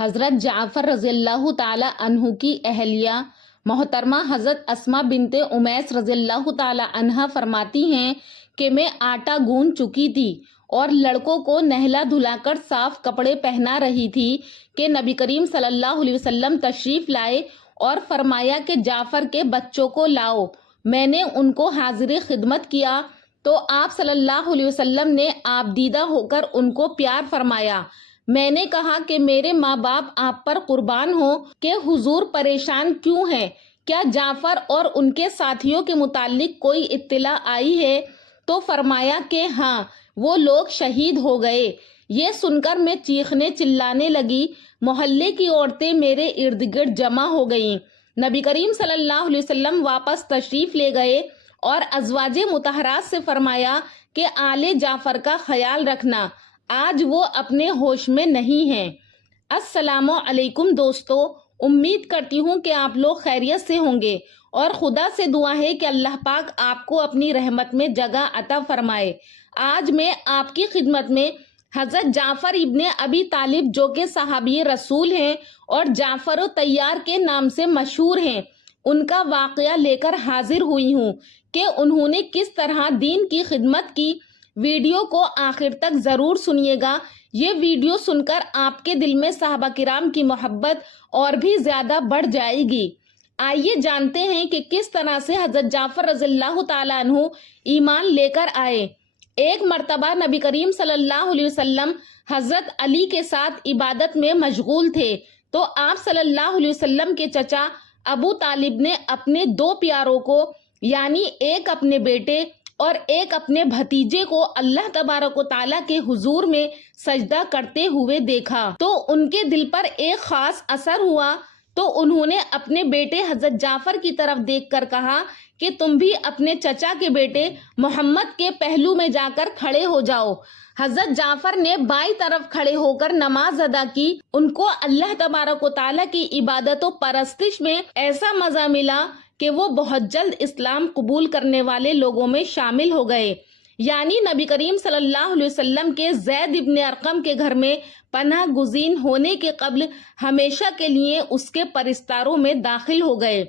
حضرت جعفر رضی اللہ تعالی عنہ کی اہلیہ محترمہ حضرت اسماء بنت امیس رضی اللہ تعالی عنہا فرماتی ہیں کہ میں آٹا گوندھ چکی تھی اور لڑکوں کو نہلا دھلا کر صاف کپڑے پہنا رہی تھی کہ نبی کریم صلی اللہ علیہ وسلم تشریف لائے اور فرمایا کہ جعفر کے بچوں کو لاؤ۔ میں نے ان کو حاضر خدمت کیا تو آپ صلی اللہ علیہ وسلم نے آپ دیدہ ہو کر ان کو پیار فرمایا۔ میں نے کہا کہ میرے ماں باپ آپ پر قربان ہو کہ حضور پریشان کیوں ہیں؟ کیا جعفر اور ان کے ساتھیوں کے متعلق کوئی اطلاع آئی ہے؟ تو فرمایا کہ ہاں، وہ لوگ شہید ہو گئے۔ یہ سن کر میں چیخنے چلانے لگی۔ محلے کی عورتیں میرے ارد گرد جمع ہو گئیں۔ نبی کریم صلی اللہ علیہ وسلم واپس تشریف لے گئے اور ازواج مطہرات سے فرمایا کہ آل جعفر کا خیال رکھنا، آج وہ اپنے ہوش میں نہیں ہیں۔ السلام علیکم دوستو، امید کرتی ہوں کہ آپ لوگ خیریت سے ہوں گے اور خدا سے دعا ہے کہ اللہ پاک آپ کو اپنی رحمت میں جگہ عطا فرمائے۔ آج میں آپ کی خدمت میں حضرت جعفر ابن ابی طالب جو کہ صحابی رسول ہیں اور جعفر و طیار کے نام سے مشہور ہیں، ان کا واقعہ لے کر حاضر ہوئی ہوں کہ انہوں نے کس طرح دین کی خدمت کی۔ ویڈیو کو آخر تک ضرور سنیے گا۔ یہ ویڈیو سن کر آپ کے دل میں صحابہ کرام کی محبت اور بھی زیادہ بڑھ جائے گی۔ آئیے جانتے ہیں کہ کس طرح سے حضرت جعفر رضی اللہ تعالیٰ عنہ ایمان لے کر آئے۔ ایک مرتبہ نبی کریم صلی اللہ علیہ وسلم حضرت علی کے ساتھ عبادت میں مشغول تھے تو آپ صلی اللہ علیہ وسلم کے چچا ابو طالب نے اپنے دو پیاروں کو، یعنی ایک اپنے بیٹے اور ایک اپنے بھتیجے کو اللہ تبارک و تعالیٰ کے حضور میں سجدہ کرتے ہوئے دیکھا تو ان کے دل پر ایک خاص اثر ہوا، تو انہوں نے اپنے بیٹے حضرت جعفر کی طرف دیکھ کر کہا کہ تم بھی اپنے چچا کے بیٹے محمد کے پہلو میں جا کر کھڑے ہو جاؤ۔ حضرت جعفر نے بائیں طرف کھڑے ہو کر نماز ادا کی۔ ان کو اللہ تبارک و تعالیٰ کی عبادت و پرستش میں ایسا مزہ ملا کہ وہ بہت جلد اسلام قبول کرنے والے لوگوں میں شامل ہو گئے۔ یعنی نبی کریم صلی اللہ علیہ وسلم کے زید ابن ارقم کے گھر میں پناہ گزین ہونے کے قبل ہمیشہ کے لیے اس کے پرستاروں میں داخل ہو گئے۔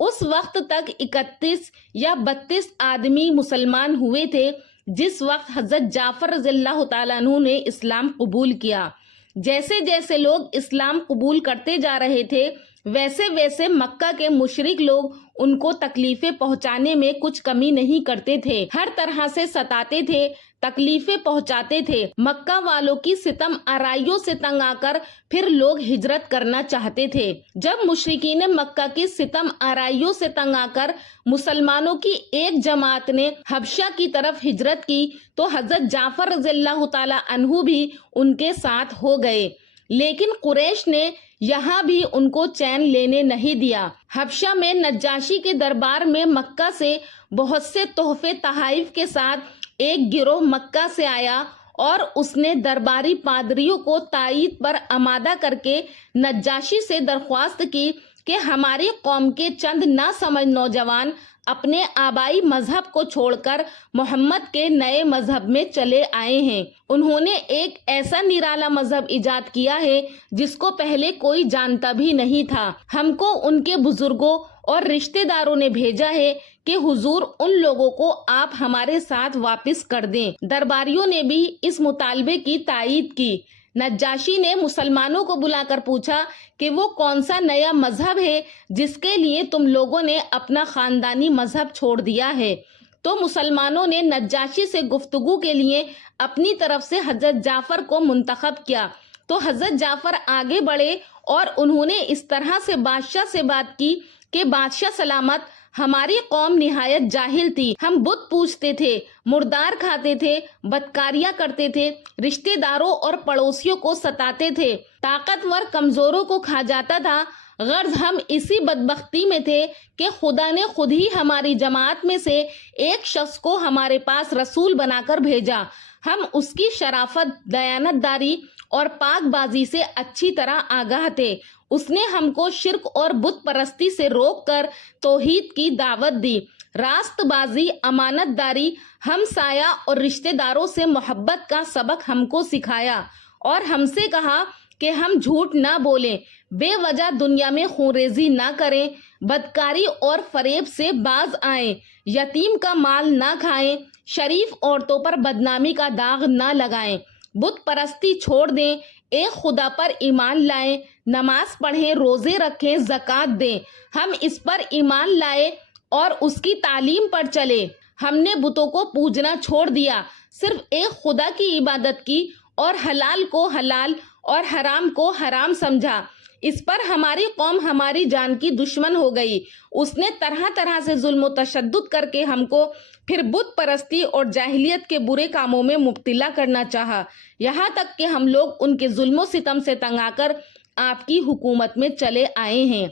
اس وقت تک 31 یا 32 آدمی مسلمان ہوئے تھے جس وقت حضرت جعفر رضی اللہ تعالیٰ عنہ نے اسلام قبول کیا۔ جیسے جیسے لوگ اسلام قبول کرتے جا رہے تھے ویسے ویسے مکہ کے مشرک لوگ ان کو تکلیفیں پہنچانے میں کچھ کمی نہیں کرتے تھے، ہر طرح سے ستاتے تھے، تکلیفیں پہنچاتے تھے۔ مکہ والوں کی ستم آرائیوں سے تنگ آ کر پھر لوگ ہجرت کرنا چاہتے تھے۔ جب مشرکین مکہ کی ستم آرائیوں سے تنگ آ کر مسلمانوں کی ایک جماعت نے حبشہ کی طرف ہجرت کی تو حضرت جعفر رضی اللہ تعالی عنہ بھی ان کے ساتھ ہو گئے، لیکن قریش نے یہاں بھی ان کو چین لینے نہیں دیا۔ حبشہ میں نجاشی کے دربار میں مکہ سے بہت سے تحفے تحائف کے ساتھ ایک گروہ مکہ سے آیا اور اس نے درباری پادریوں کو تائید پر آمادہ کر کے نجاشی سے درخواست کی کہ ہماری قوم کے چند نہ سمجھ نوجوان اپنے آبائی مذہب کو چھوڑ کر محمد کے نئے مذہب میں چلے آئے ہیں۔ انہوں نے ایک ایسا نرالا مذہب ایجاد کیا ہے جس کو پہلے کوئی جانتا بھی نہیں تھا۔ ہم کو ان کے بزرگوں اور رشتہ داروں نے بھیجا ہے کہ حضور ان لوگوں کو آپ ہمارے ساتھ واپس کر دیں۔ درباریوں نے بھی اس مطالبے کی تائید کی۔ نجاشی نے مسلمانوں کو بلا کر پوچھا کہ وہ کون سا نیا مذہب ہے جس کے لیے تم لوگوں نے اپنا خاندانی مذہب چھوڑ دیا ہے۔ تو مسلمانوں نے نجاشی سے گفتگو کے لیے اپنی طرف سے حضرت جعفر کو منتخب کیا۔ تو حضرت جعفر آگے بڑھے اور انہوں نے اس طرح سے بادشاہ سے بات کی کہ بادشاہ سلامت، ہماری قوم نہایت جاہل تھی، ہم بت پوجتے تھے، مردار کھاتے تھے، بدکاریاں کرتے تھے، رشتہ داروں اور پڑوسیوں کو ستاتے تھے، طاقتور کمزوروں کو کھا جاتا تھا۔ غرض ہم اسی بدبختی میں تھے کہ خدا نے خود ہی ہماری جماعت میں سے ایک شخص کو ہمارے پاس رسول بنا کر بھیجا۔ ہم اس کی شرافت، دیانت داری اور پاک بازی سے اچھی طرح آگاہ تھے۔ اس نے ہم کو شرک اور بت پرستی سے روک کر توحید کی دعوت دی، راست بازی، امانت داری، ہمسایہ اور رشتہ داروں سے محبت کا سبق ہم کو سکھایا اور ہم سے کہا کہ ہم جھوٹ نہ بولیں، بے وجہ دنیا میں خونریزی نہ کریں، بدکاری اور فریب سے باز آئیں، یتیم کا مال نہ کھائیں، شریف عورتوں پر بدنامی کا داغ نہ لگائیں، بت پرستی چھوڑ دیں، ایک خدا پر ایمان لائیں، نماز پڑھیں، روزے رکھیں، زکوٰۃ دیں۔ ہم اس پر ایمان لائے اور اس کی تعلیم پر چلے۔ ہم نے بتوں کو پوجنا چھوڑ دیا، صرف ایک خدا کی عبادت کی اور حلال کو حلال اور حرام کو حرام سمجھا۔ اس پر ہماری قوم ہماری جان کی دشمن ہو گئی۔ اس نے طرح طرح سے ظلم و تشدد کر کے ہم کو پھر بت پرستی اور جاہلیت کے برے کاموں میں مبتلا کرنا چاہا، یہاں تک کہ ہم لوگ ان کے ظلم و ستم سے تنگ آ کر آپ کی حکومت میں چلے آئے ہیں۔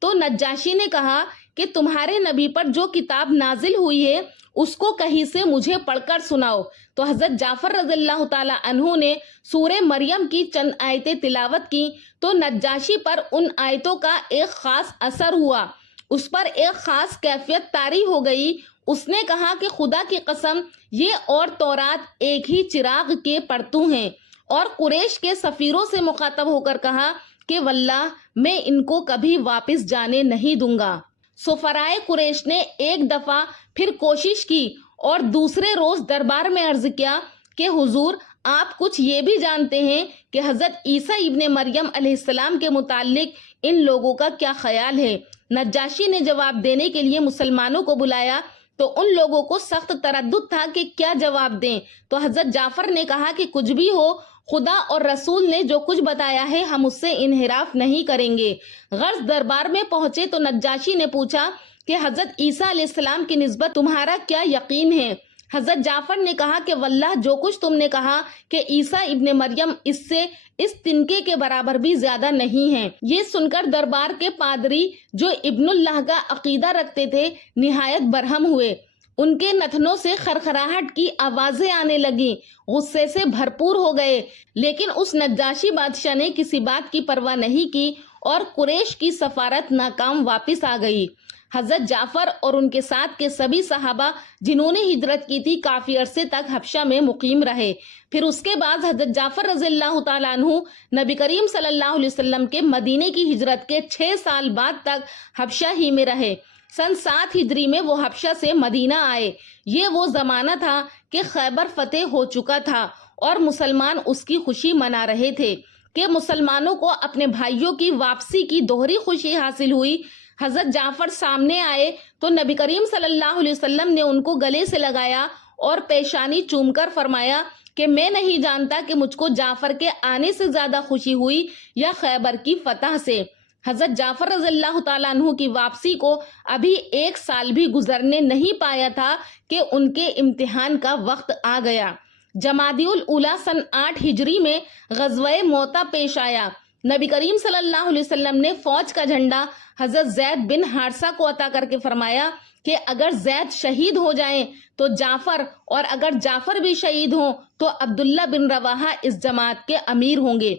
تو نجاشی نے کہا کہ تمہارے نبی پر جو کتاب نازل ہوئی ہے اس کو کہیں سے مجھے پڑھ کر سناؤ۔ تو حضرت جعفر رضی اللہ تعالی عنہ نے سورہ مریم کی چند آیتیں تلاوت کی تو نجاشی پر ان آیتوں کا ایک خاص اثر ہوا، اس پر ایک خاص کیفیت طاری ہو گئی۔ اس نے کہا کہ خدا کی قسم، یہ اور تورات ایک ہی چراغ کے پرتو ہیں، اور قریش کے سفیروں سے مخاطب ہو کر کہا کہ واللہ میں ان کو کبھی واپس جانے نہیں دوں گا۔ سفرائے قریش نے ایک دفعہ پھر کوشش کی اور دوسرے روز دربار میں عرض کیا کہ حضور، آپ کچھ یہ بھی جانتے ہیں کہ حضرت عیسیٰ ابن مریم علیہ السلام کے متعلق ان لوگوں کا کیا خیال ہے؟ نجاشی نے جواب دینے کے لیے مسلمانوں کو بلایا تو ان لوگوں کو سخت تردد تھا کہ کیا جواب دیں۔ تو حضرت جعفر نے کہا کہ کچھ بھی ہو، خدا اور رسول نے جو کچھ بتایا ہے ہم اس سے انحراف نہیں کریں گے۔ غرض دربار میں پہنچے تو نجاشی نے پوچھا کہ حضرت عیسیٰ علیہ السلام کی نسبت تمہارا کیا یقین ہے؟ حضرت جعفر نے کہا کہ واللہ جو کچھ تم نے کہا کہ عیسیٰ ابن مریم اس سے اس تنکے کے برابر بھی زیادہ نہیں ہیں۔ یہ سن کر دربار کے پادری جو ابن اللہ کا عقیدہ رکھتے تھے نہایت برہم ہوئے، ان کے نتنوں سے خرخراہٹ کی آوازیں آنے لگیں، غصے سے بھرپور ہو گئے، لیکن اس نجاشی بادشاہ نے کسی بات کی پرواہ نہیں کی اور قریش کی سفارت ناکام واپس آ گئی۔ حضرت جعفر اور ان کے ساتھ کے سبھی صحابہ جنہوں نے ہجرت کی تھی کافی عرصے تک حبشہ میں مقیم رہے۔ پھر اس کے بعد حضرت جعفر رضی اللہ تعالیٰ عنہ نبی کریم صلی اللہ علیہ وسلم کے مدینے کی ہجرت کے 6 سال بعد تک حبشہ ہی میں رہے۔ سن 7 ہجری میں وہ حبشہ سے مدینہ آئے۔ یہ وہ زمانہ تھا کہ خیبر فتح ہو چکا تھا اور مسلمان اس کی خوشی منا رہے تھے کہ مسلمانوں کو اپنے بھائیوں کی واپسی کی دوہری خوشی حاصل ہوئی۔ حضرت جعفر سامنے آئے تو نبی کریم صلی اللہ علیہ وسلم نے ان کو گلے سے لگایا اور پیشانی چوم کر فرمایا کہ میں نہیں جانتا کہ مجھ کو جعفر کے آنے سے زیادہ خوشی ہوئی یا خیبر کی فتح سے۔ حضرت جعفر رضی اللہ تعالیٰ عنہ کی واپسی کو ابھی 1 سال بھی گزرنے نہیں پایا تھا کہ ان کے امتحان کا وقت آ گیا۔ جمادی الاولیٰ سن 8 ہجری میں غزوہ موتا پیش آیا۔ نبی کریم صلی اللہ علیہ وسلم نے فوج کا جھنڈا حضرت زید بن حارثہ کو عطا کر کے فرمایا کہ اگر زید شہید ہو جائیں تو جعفر، اور اگر جعفر بھی شہید ہوں تو عبداللہ بن رواحہ اس جماعت کے امیر ہوں گے۔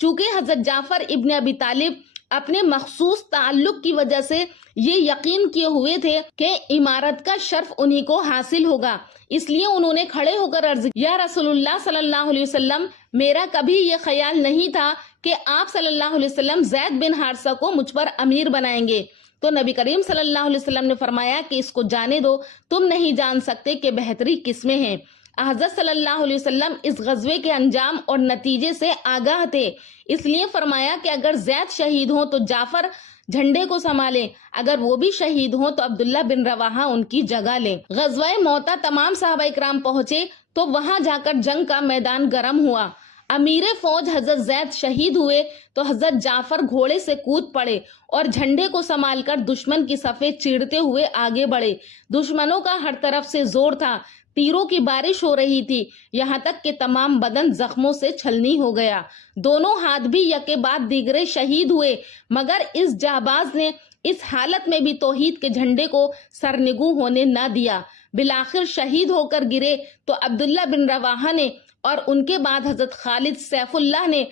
چونکہ حضرت جعفر ابن ابی طالب اپنے مخصوص تعلق کی وجہ سے یہ یقین کیے ہوئے تھے کہ امارت کا شرف انہی کو حاصل ہوگا، اس لیے انہوں نے کھڑے ہو کر عرض یا رسول اللہ صلی اللہ علیہ وسلم، میرا کبھی یہ خیال نہیں تھا کہ آپ صلی اللہ علیہ وسلم زید بن حارثہ کو مجھ پر امیر بنائیں گے۔ تو نبی کریم صلی اللہ علیہ وسلم نے فرمایا کہ اس کو جانے دو، تم نہیں جان سکتے کہ بہتری کس میں ہے۔ حضرت صلی اللہ علیہ وسلم اس غزوے کے انجام اور نتیجے سے آگاہ تھے، اس لیے فرمایا کہ اگر زید شہید ہوں تو جعفر جھنڈے کو سنبھالیں، اگر وہ بھی شہید ہوں تو عبداللہ بن رواحہ ان کی جگہ لیں۔ غزوہ موتا تمام صحابہ اکرام پہنچے تو وہاں جا کر جنگ کا میدان گرم ہوا۔ امیر فوج حضرت زید شہید ہوئے تو حضرت جعفر گھوڑے سے کود پڑے اور جھنڈے کو سنبھال کر دشمن کی صفیں چیرتے ہوئے آگے بڑھے۔ دشمنوں کا ہر طرف سے زور تھا، تیروں کی بارش ہو رہی تھی، یہاں تک کہ تمام بدن زخموں سے چھلنی ہو گیا۔ دونوں ہاتھ بھی یکے بعد دیگرے شہید ہوئے، مگر اس جانباز نے اس حالت میں بھی توحید کے جھنڈے کو سرنگوں ہونے نہ دیا۔ بالآخر شہید ہو کر گرے تو عبداللہ بن رواحہ نے اور ان کے بعد حضرت خالد سیف اللہ نے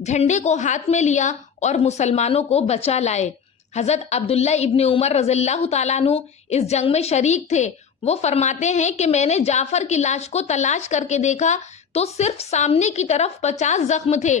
جھنڈے کو ہاتھ میں لیا اور مسلمانوں کو بچا لائے۔ حضرت عبداللہ ابن عمر رضی اللہ تعالیٰ عنہ اس جنگ میں شریک تھے۔ وہ فرماتے ہیں کہ میں نے جعفر کی لاش کو تلاش کر کے دیکھا تو صرف سامنے کی طرف 50 زخم تھے،